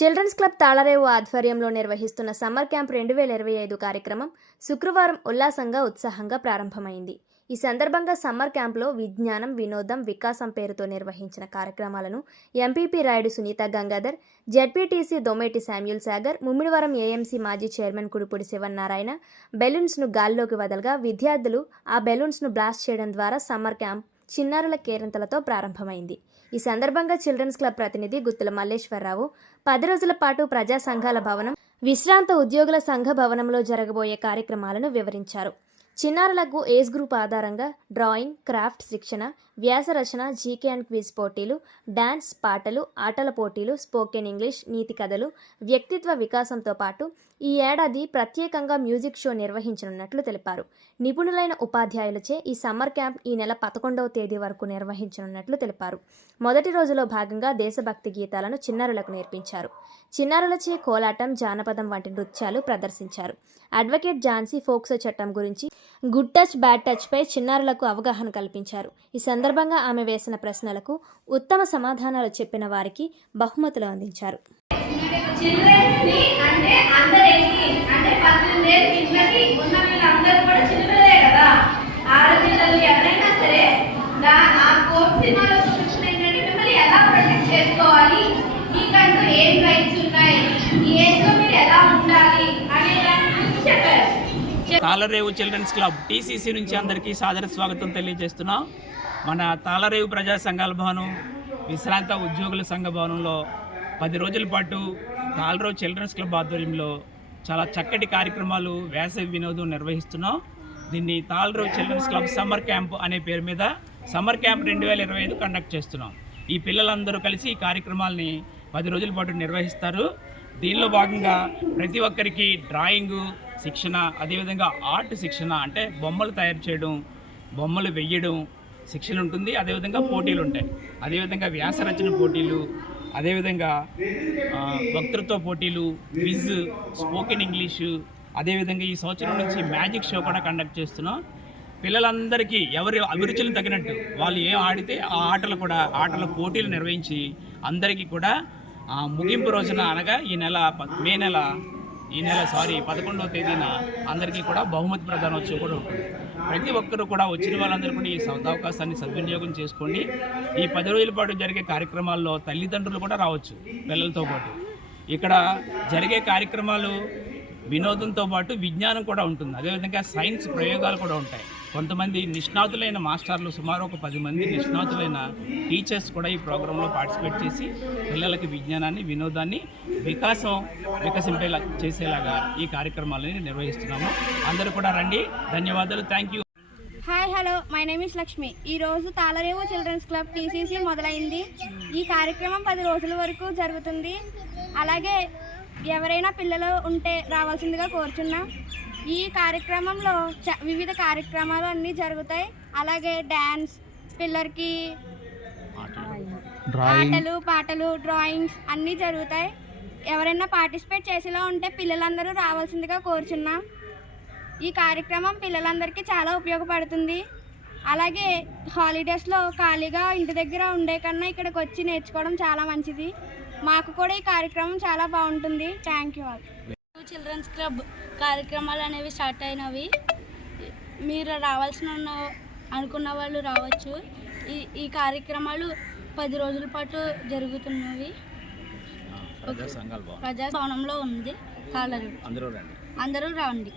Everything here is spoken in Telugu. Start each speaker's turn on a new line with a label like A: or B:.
A: చిల్డ్రన్స్ క్లబ్ తాళరేవు ఆధ్వర్యంలో నిర్వహిస్తున్న సమ్మర్ క్యాంప్ రెండు వేల ఇరవై ఐదు కార్యక్రమం శుక్రవారం ఉల్లాసంగా ఉత్సాహంగా ప్రారంభమైంది. ఈ సందర్భంగా సమ్మర్ క్యాంప్లో విజ్ఞానం వినోదం వికాసం పేరుతో నిర్వహించిన కార్యక్రమాలను MPP Rayudu Sunitha Gangadhar ZPTC Dometi Samuel Sagar Mummidivaram AMC మాజీ చైర్మన్ కుడుపూడి శివన్నారాయణ బెలూన్స్ను గాల్లోకి వదలగా విద్యార్థులు ఆ బెలూన్స్ను బ్లాస్ట్ చేయడం ద్వారా సమ్మర్ క్యాంప్ చిన్నారుల కేరింతలతో ప్రారంభమైంది. ఈ సందర్భంగా చిల్డ్రన్స్ క్లబ్ ప్రతినిధి గుత్తుల మల్లేశ్వరరావు పది రోజుల పాటు ప్రజా సంఘాల భవనం విశ్రాంత ఉద్యోగుల సంఘ భవనంలో జరగబోయే కార్యక్రమాలను వివరించారు. చిన్నారులకు ఏజ్ గ్రూప్ ఆధారంగా డ్రాయింగ్ క్రాఫ్ట్ శిక్షణ వ్యాసరచన జీకే అండ్ క్విజ్ పోటీలు డ్యాన్స్ పాటలు ఆటల పోటీలు స్పోకెన్ ఇంగ్లీష్ నీతి కథలు వ్యక్తిత్వ వికాసంతో పాటు ఈ ఏడాది ప్రత్యేకంగా మ్యూజిక్ షో నిర్వహించనున్నట్లు తెలిపారు. నిపుణులైన ఉపాధ్యాయులచే ఈ సమ్మర్ క్యాంప్ ఈ నెల పదకొండవ తేదీ వరకు నిర్వహించనున్నట్లు తెలిపారు. మొదటి రోజులో భాగంగా దేశభక్తి గీతాలను చిన్నారులకు నేర్పించారు. చిన్నారులచే కోలాటం జానపదం వంటి నృత్యాలు ప్రదర్శించారు. అడ్వకేట్ ఝాన్సీ ఫోక్సో చట్టం గురించి గుడ్ టచ్ బ్యాడ్ టచ్పై చిన్నారులకు అవగాహన కల్పించారు. ఈ సందర్భంగా ఆమె వేసిన ప్రశ్నలకు ఉత్తమ సమాధానాలు చెప్పిన వారికి బహుమతులు అందించారు.
B: అంటే అంటే
C: తాళరేవు చిల్డ్రన్స్ క్లబ్ టీసీసీ నుంచి అందరికీ సాదర స్వాగతం తెలియజేస్తున్నాం. మన తాళరేవు ప్రజా సంఘాల భవనం విశ్రాంత ఉద్యోగుల సంఘ భవనంలో పది రోజుల పాటు తాళరేవు చిల్డ్రన్స్ క్లబ్ ఆధ్వర్యంలో చాలా చక్కటి కార్యక్రమాలు వేసవి వినోదం నిర్వహిస్తున్నాం. దీన్ని Tallarevu children's club summer camp అనే పేరు మీద సమ్మర్ క్యాంప్ రెండు వేల ఇరవై ఐదు కండక్ట్ చేస్తున్నాం. ఈ పిల్లలందరూ కలిసి ఈ కార్యక్రమాల్ని పది రోజుల పాటు నిర్వహిస్తారు. దీనిలో భాగంగా ప్రతి ఒక్కరికి డ్రాయింగు శిక్షణ అదేవిధంగా ఆర్ట్ శిక్షణ అంటే బొమ్మలు తయారు చేయడం బొమ్మలు వెయ్యడం శిక్షణ ఉంటుంది అదేవిధంగా పోటీలు ఉంటాయి అదేవిధంగా వ్యాసరచన పోటీలు అదేవిధంగా వక్తృత్వ పోటీలు క్విజ్ స్పోకెన్ ఇంగ్లీషు అదేవిధంగా ఈ సంవత్సరం నుంచి మ్యాజిక్ షో కూడా కండక్ట్ చేస్తున్నాం. పిల్లలందరికీ ఎవరి అభిరుచులు తగినట్టు వాళ్ళు ఏం ఆడితే ఆ ఆటలు కూడా ఆటల పోటీలు నిర్వహించి అందరికీ కూడా ముగింపు రోజున అనగా ఈ నెల మే నెల ఈ నెల సారీ పదకొండవ తేదీన అందరికీ కూడా బహుమతి ప్రధానోత్సవం కూడా ఉంటుంది. ప్రతి ఒక్కరూ కూడా వచ్చిన వాళ్ళందరూ కూడా ఈ అవకాశాన్ని సద్వినియోగం చేసుకోండి ఈ పది రోజుల పాటు జరిగే కార్యక్రమాల్లో తల్లిదండ్రులు కూడా రావచ్చు పిల్లలతో పాటు. ఇక్కడ జరిగే కార్యక్రమాలు వినోదంతో పాటు విజ్ఞానం కూడా ఉంటుంది. అదేవిధంగా సైన్స్ ప్రయోగాలు కూడా ఉంటాయి. కొంతమంది నిష్ణాతులైన మాస్టర్లు సుమారు ఒక పది మంది నిష్ణాతులైన టీచర్స్ కూడా ఈ ప్రోగ్రాంలో పార్టిసిపేట్ చేసి పిల్లలకి విజ్ఞానాన్ని వినోదాన్ని వికాసం వికసింపేలా చేసేలాగా ఈ కార్యక్రమాలని నిర్వహిస్తున్నాము. అందరూ కూడా రండి. ధన్యవాదాలు. Thank you.
D: Hi hello. My name is Lakshmi. ఈ రోజు తాళరేవు చిల్డ్రన్స్ క్లబ్ టీసీసీ మొదలైంది. ఈ కార్యక్రమం పది రోజుల వరకు జరుగుతుంది. అలాగే ఎవరైనా పిల్లలు ఉంటే రావాల్సిందిగా కోరుచున్నా. ఈ కార్యక్రమంలో చ వివిధ కార్యక్రమాలు అన్నీ జరుగుతాయి. అలాగే డ్యాన్స్ పిల్లలకి ఆటలు పాటలు డ్రాయింగ్స్ అన్నీ జరుగుతాయి. ఎవరైనా పార్టిసిపేట్ చేసేలా ఉంటే పిల్లలందరూ రావాల్సిందిగా కోరుచున్నాం. ఈ కార్యక్రమం పిల్లలందరికీ చాలా ఉపయోగపడుతుంది. అలాగే హాలిడేస్లో ఖాళీగా ఇంటి దగ్గర ఉండే కన్నా ఇక్కడికి వచ్చి నేర్చుకోవడం చాలా మంచిది. మాకు కూడా ఈ కార్యక్రమం చాలా బాగుంటుంది. Thank you all.
E: Children's club కార్యక్రమాలు అనేవి స్టార్ట్ అయినవి. మీరు రావాల్సిన అనుకున్న వాళ్ళు రావచ్చు. ఈ ఈ కార్యక్రమాలు పది రోజుల పాటు జరుగుతున్నవి.
C: ప్రజా సంఘాలు బాగుంది
E: ప్రజా భవనంలో ఉంది. కాలరు.
C: అందరూ రండి.
E: అందరూ రండి.